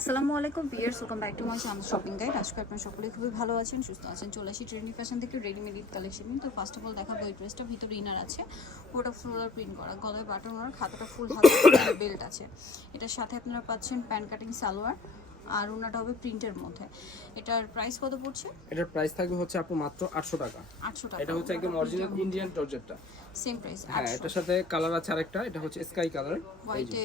আসসালামু আলাইকুম viewers welcome back to my channel shopping guide আজকে আপনারা সকলে খুবই ভালো আছেন সুস্থ আছেন। চলে আসি ট্রেন্ডি ফ্যাশন থেকে রেডিমেড ঈদ কালেকশন তো ফার্স্ট অফ অল দেখাবো এই ড্রেসটা ভিতরে ইনার আছে। পুরোটা ফ্লোরাল প্রিন্ট করা। গলায় বাটন আর খাতাটা ফুল হাতে বেল্ট আছে। এটার সাথে আপনারা পাচ্ছেন প্যান্ট কাটিং সালোয়ার। আর ওনাটা হবে প্রিন্টের মধ্যে। এটার প্রাইস কত পড়ছে? এটার প্রাইস থাকবে হচ্ছে আপু মাত্র আটশো টাকা। আটশো টাকা। এটা হচ্ছে একদম অরিজিনাল ইন্ডিয়ান জর্জেটটা সেম প্রাইস হ্যাঁ এটার সাথে কালার আছে আরেকটা। এটা হচ্ছে স্কাই কালার হোয়াইটে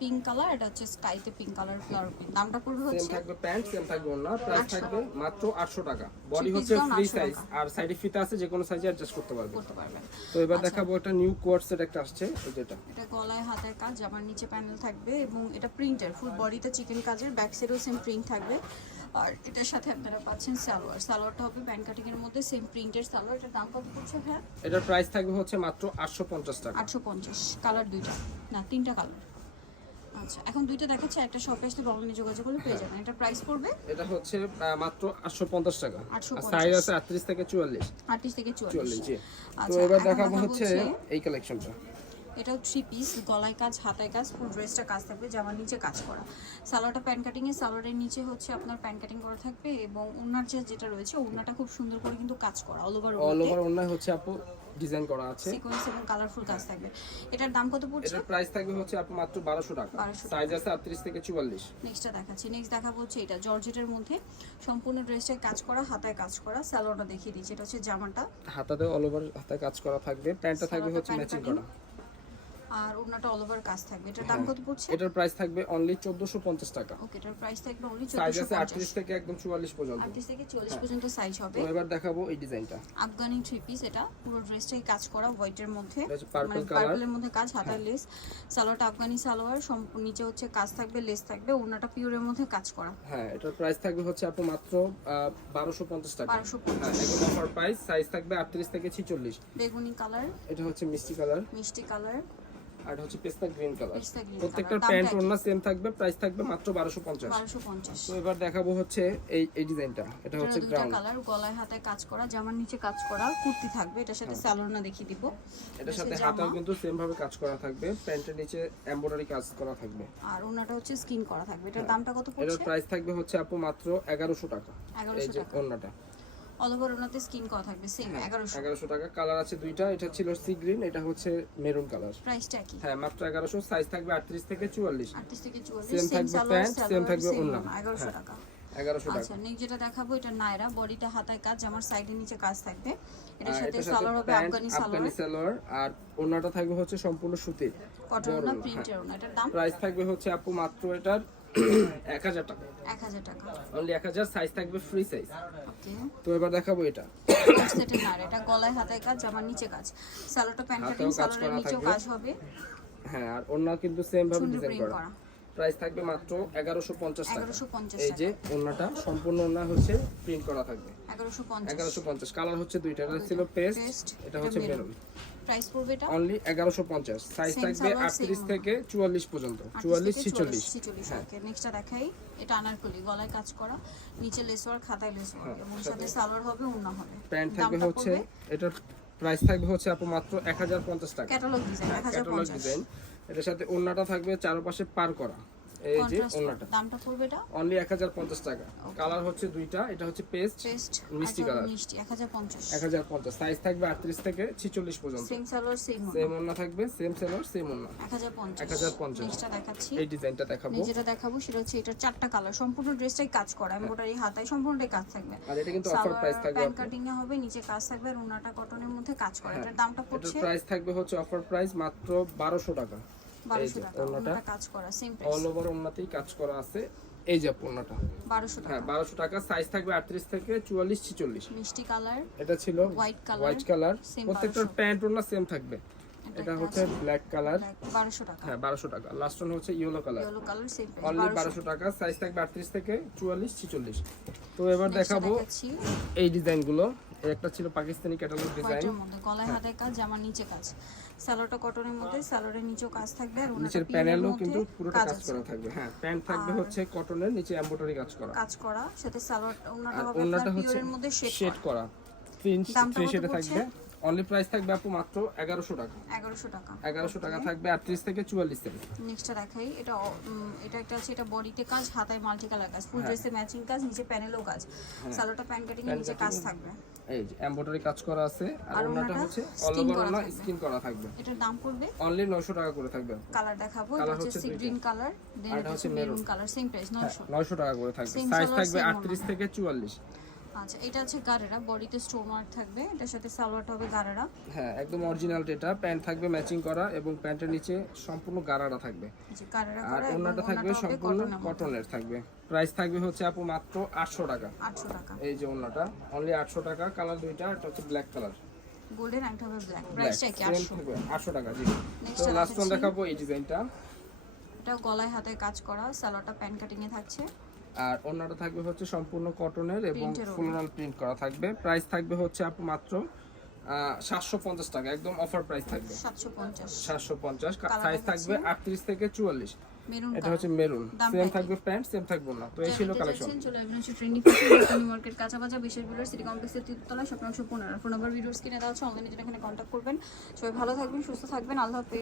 পিঙ্ক কালার এটা হচ্ছে স্কাইতে পিঙ্ক কালার ফ্লাওয়ার প্রিন্ট দামটা পড়বে সেম থাকবে প্যান্ট সেম থাকবে ওনা প্রাইস থাকবে মাত্র আটশো টাকা। বডি হচ্ছে ফ্রি সাইজ আর সাইডে ফিতা আছে যে কোনো সাইজে অ্যাডজাস্ট করতে পারবে। করতে পারবেন। তো এবার দেখাবো একটা নিউ কোয়ার্ড সেট একটা আসছে যেটা। এটা গলায় হাতের কাজ জামার নিচে প্যানেল থাকবে এবং এটা প্রিন্টের ফুল বডিতে চিকেন কাজের ব্যাক সাইডেও সেম প্রিন্ট থাকবে। আর এটার সাথে আপনারা পাচ্ছেন সালোয়ার। সালোয়ারটা হবে প্যান্ট কাটিং এর মধ্যে সেম প্রিন্টের সালোয়ার। এটার দাম কত পড়ছে ভাইয়া? এটার প্রাইস থাকবে হচ্ছে মাত্র আটশো পঞ্চাশ টাকা। আটশো পঞ্চাশ। কালার দুইটা। না তিনটা কালার আচ্ছা এখন দুইটা দেখাচ্ছে একটা শপে আসলে বলনে যোগাযোগ করলে পেয়ে যাবেন। এটা প্রাইস পড়বে? এটা হচ্ছে মাত্র আটশো পঞ্চাশ টাকা। 850 আর সাইজ আছে আটত্রিশ থেকে চুয়াল্লিশ। আটত্রিশ থেকে চুয়াল্লিশ। চুয়াল্লিশ জি। তো আচ্ছা, এবার দেখাবো হচ্ছে এই কালেকশনটা এটাও থ্রি পিস গলায় কাজ হাতায় কাজ ফুল ড্রেসটা কাজ থাকবে জামার নিচে কাজ করা। সালোয়ারটা প্যান্ট কাটিং এ সালোয়ারের নিচে হচ্ছে আপনার প্যান্ট কাটিং করা থাকবে এবং ওনার যে যেটা রয়েছে ওনাটা খুব সুন্দর করে কিন্তু কাজ করা অল ওভার অল ওভার অন্যায় হচ্ছে আপু ডিজাইন করা আছে। সিকোয়েন্স এবং কালারফুল কাজ থাকবে। এটার দাম কত পড়ছে? এটার প্রাইস থাকবে হচ্ছে আপু মাত্র বারোশো টাকা। সাইজ আছে আটত্রিশ থেকে চুয়াল্লিশ। নেক্সটটা দেখাচ্ছি। নেক্সট দেখাবো হচ্ছে এটা জর্জেটের মধ্যে সম্পূর্ণ ড্রেসটায় কাজ করা হাতায় কাজ করা সালোয়ারটা দেখিয়ে দিচ্ছি। এটা হচ্ছে জামাটা। হাতাতে অল ওভার হাতে কাজ করা থাকবে। প্যান্টটা থাকবে হচ্ছে ম্যাচিং করা। আর ওনাটা অল ওভার কাজ থাকবে। এটার দাম হ্যাঁ। কত পড়ছে? এটার প্রাইস থাকবে অনলি চোদ্দশো পঞ্চাশ টাকা। ওকে এটার প্রাইস থাকবে অনলি সাইজ চোদ্দশো আছে পঞ্চাশ। আটত্রিশ থেকে একদম চুয়াল্লিশ পর্যন্ত। আটত্রিশ থেকে চল্লিশ পর্যন্ত সাইজ হবে। তো এবার দেখাবো এই ডিজাইনটা আফগানি থ্রি পিস এটা। পুরো ড্রেসটাই কাজ করা মধ্যে। এটা হচ্ছে purple মানে। হ্যাঁ। পার্পলের মধ্যে কাজ হাতার লেস সালোয়ারটা আফগানি সালোয়ার সম্পূর্ণ নিচে হচ্ছে কাজ থাকবে লেস থাকবে ওনাটা পিওরের মধ্যে কাজ করা। হ্যাঁ এটার প্রাইস থাকবে হচ্ছে আপু মাত্র বারোশো পঞ্চাশ টাকা। বারোশো হ্যাঁ পঞ্চাশ একদম অফার প্রাইস সাইজ থাকবে আটত্রিশ থেকে ছিচল্লিশ। বেগুনি কালার এটা হচ্ছে মিষ্টি কালার মিষ্টি কালার আর হচ্ছে পেস্তা গ্রিন কালার। প্রত্যেকটা প্যান্ট ওড়না সেম থাকবে প্রাইস থাকবে মাত্র বারোশো পঞ্চাশ। বারোশো পঞ্চাশ। তো এবার দেখাবো হচ্ছে এই এই ডিজাইনটা। এটা হচ্ছে গ্রাউন্ড কালার গলায় হাতে কাজ করা জামার নিচে কাজ করা কুর্তি থাকবে এটার সাথে সালোয়ার দেখিয়ে দিব। এটার সাথে হাতাও কিন্তু সেম ভাবে কাজ করা থাকবে প্যান্টের নিচে এমব্রয়ডারি কাজ করা থাকবে। আর ওনাটা হচ্ছে স্কিন করা থাকবে। এটার দামটা কত এটার প্রাইস থাকবে হচ্ছে আপু মাত্র এগারোশো টাকা। এই এগারোশো যে টাকা। ওন্নাটা অল ওভার ওনাতে স্কিন করা থাকবে সেম এগারোশো। এগারোশো টাকা কালার আছে দুইটা এটা ছিল সি গ্রিন এটা হচ্ছে মেরুন কালার প্রাইসটা কি? হ্যাঁ মাত্র এগারোশো সাইজ থাকবে আটত্রিশ থেকে চুয়াল্লিশ। আটত্রিশ থেকে চুয়াল্লিশ Same সেম থাকবে থাকবে সেম ওড়না। এগারোশো হ্যাঁ। টাকা। আচ্ছা নেক্সট যেটা দেখাবো এটা নায়রা বডিটা হাতায় কাজ আমার সাইডের নিচে কাজ থাকবে। এটার সাথে সালোয়ার হবে আফগানি সালোয়ার। আর ওন্নাটা থাকবে হচ্ছে সম্পূর্ণ সুতির কটন না প্রিন্টের ওনা এটার দাম? প্রাইস থাকবে হচ্ছে আপু মাত্র এটার এক হাজার টাকা। এক হাজার টাকা। অনলি এক হাজার সাইজ থাকবে ফ্রি সাইজ ওকে। তো এবার দেখাবো এটা। নার এটা গলায় হাতায় কাজ জামার নিচে কাজ। সালোয়ারটা প্যান্ট কাটিং করা নিচেও কাজ হবে। হ্যাঁ আর অন্য কিন্তু সেম ভাবে ডিজাইন করা। প্রাইস থাকবে মাত্র এগারোশো পঞ্চাশ টাকা। এই যে ওন্নাটা সম্পূর্ণ ওন্না হচ্ছে প্রিন্ট করা থাকবে। এগারোশো পঞ্চাশ। কালার হচ্ছে দুইটা এটা ছিল পেস্ট এটা এটা হচ্ছে। মেরুন প্রাইস পড়বে এটা? অনলি এগারোশো পঞ্চাশ। সাইজ Same থাকবে সালোয়ার, আটত্রিশ same থেকে চুয়াল্লিশ পর্যন্ত। চুয়াল্লিশ থেকে 44, 46 হ্যাঁ। ওকে নেক্সটটা দেখাই। এটা আনারকলি গলায় কাজ করা নিচে লেস ওয়ার্ক খাতায় লেস ওয়ার্ক হ্যাঁ, এবং সাথে সালোয়ার হবে ওড়না হবে। প্যান্ট থাকবে হচ্ছে এটার প্রাইস থাকবে হচ্ছে আপু মাত্র এক হাজার পঞ্চাশ টাকা। ক্যাটালগ ডিজাইন ক্যাটালগ এটার সাথে ওন্নাটা থাকবে চারপাশে পার করা। এই যে ওন্নাটা দামটা পড়বে এটা? অনলি এক হাজার পঞ্চাশ টাকা। কালার হচ্ছে দুইটা এটা হচ্ছে পেস্ট মিষ্টি কালার মিষ্টি এক হাজার পঞ্চাশ। এক হাজার পঞ্চাশ। সাইজ থাকবে আটত্রিশ থেকে ছিচল্লিশ পর্যন্ত। সেম সালোয়ার সেম সেম ওন্না থাকবে সেম সেম ওন্না এক হাজার পঞ্চাশ। 1050 নেক্সটটা দেখাচ্ছি। এই ডিজাইনটা দেখাবো। যেটা দেখাবো সেটা হচ্ছে এটার চারটা কালার সম্পূর্ণ ড্রেসটাই কাজ করা এমব্রয়ডারি হাতায় সম্পূর্ণটাই কাজ থাকবে। আর এটা কিন্তু অফার প্রাইস থাকবে আপনার। কাটিং এ হবে নিচে কাজ থাকবে আর ওনাটা কটনের মধ্যে কাজ করা। হ্যাঁ। এটার দামটা এটার পড়ছে প্রাইস থাকবে হচ্ছে অফার প্রাইস মাত্র বারোশো টাকা। এই বারোশো যে টাকা ওনাটা কাজ করা সেম অল ওভার ওন্নাতেই কাজ করা আছে। এই যে পণ্যটা। বারোশো টাকা। হ্যাঁ বারোশো টাকা সাইজ থাকবে আটত্রিশ থেকে চুয়াল্লিশ ছিচল্লিশ। মিষ্টি কালার এটা ছিল হোয়াইট কালার হোয়াইট কালার প্রত্যেকটার প্যান্ট সেম থাকবে। এটা হচ্ছে ব্ল্যাক কালার বারোশো টাকা। হ্যাঁ বারোশো টাকা। লাস্ট ওয়ান হচ্ছে yellow colour yellow colour same only price বারোশো। টাকা সাইজ থাকবে আটত্রিশ থেকে চুয়াল্লিশ ছিচল্লিশ। তো এবার দেখাবো এই ডিজাইনগুলো। একটা ছিল পাকিস্তানি ক্যাটালগ ডিজাইন মধ্যে গলায় হাতে কাজ জামার নিচে কাজ। সালোয়ারটা কটনের মধ্যে সালোয়ারের নিচেও কাজ থাকবে আর নিচের প্যানেলও কিন্তু পুরোটা কাজ করা থাকবে। হ্যাঁ প্যান্ট থাকবে হচ্ছে কটনের নিচে এমব্রয়ডারি কাজ করা। কাজ করা সাথে সালোয়ার ওনাটা হবে ওন্নাটা হচ্ছে মধ্যে শেড করা। থ্রি শেডে থাকবে। অনলি প্রাইস থাকবে আপু মাত্র এগারোশো টাকা। এগারোশো টাকা। এগারোশো টাকা থাকবে আটত্রিশ থেকে চুয়াল্লিশ থেকে নেক্সটটা দেখাই। এটা এটা একটা আছে এটা বডিতে কাজ হাতায় মাল্টি কালার কাজ ফুল হ্যাঁ। ড্রেসে ম্যাচিং কাজ নিচে প্যানেলও কাজ। সালোটা প্যান্ট কাটিং নিচে কাজ থাকবে। এই যে এমব্রয়ডারি কাজ করা আছে। আর ওনাটা হচ্ছে অল ওভার ওনা স্কিন করা থাকবে। এটার দাম পড়বে? অনলি নয়শো টাকা করে থাকবে। কালার দেখাবো এটা হচ্ছে সি গ্রিন কালার দেন এটা হচ্ছে মেরুন কালার সেম প্রাইস হ্যাঁ 900 নয়শো টাকা করে থাকবে। সাইজ থাকবে same আটত্রিশ ওনা। থেকে চুয়াল্লিশ। আচ্ছা এটা আছে গারেরা বডিতে স্টোন ওয়ার্ক থাকবে এটার সাথে সালোয়ারটা হবে গারেরা। হ্যাঁ একদম অরিজিনাল এটা। প্যান্ট থাকবে ম্যাচিং করা এবং প্যান্টের নিচে সম্পূর্ণ গারারা থাকবে। আর ওনাটা থাকবে সম্পূর্ণ কটনের থাকবে। প্রাইস থাকবে হচ্ছে আপু মাত্র আটশো টাকা। 800 টাকা। এই যে ওনাটা অনলি আটশো টাকা। কালার দুইটা এটা হচ্ছে ব্ল্যাক কালার গোল্ডেন একটা হবে ব্ল্যাক প্রাইসটা কি 800 থাকবে আটশো টাকা জি। তো লাস্ট ওয়ান দেখাবো এই ডিজাইনটা এটা গলায় হাতে কাজ করা সালোয়ারটা প্যান্ট কাটিং এ থাকছে। আর ওনাটা থাকবে হচ্ছে সম্পূর্ণ কটনের এবং। ফ্লোরাল প্রিন্ট করা থাকবে। প্রাইস থাকবে হচ্ছে আপু মাত্র সাতশো পঞ্চাশ টাকা একদম অফার প্রাইস থাকবে। সাতশো পঞ্চাশ। সাইজ থাকবে আটত্রিশ থেকে চুয়াল্লিশ। এটা হচ্ছে মেরুন। সেম থাকবে প্যান্ট সেম থাকবে না। তো এই ছিল কালেকশন চলে আসবেন হচ্ছে ট্রেন্ডিং ফ্যাশন মার্কেট কাঁচাবাজার বিশেষ বিল্ডার সিটি কমপ্লেক্সের তৃতীয়তলা স্বপ্নাংশ পনেরো ফোন নাম্বার ভিডিওস কিনে দেওয়া হচ্ছে অনলাইনে যেটা এখানে কন্ট্যাক্ট করবেন। সবাই ভালো থাকবেন সুস্থ থাকবেন। আল্লাহ হাফেজ।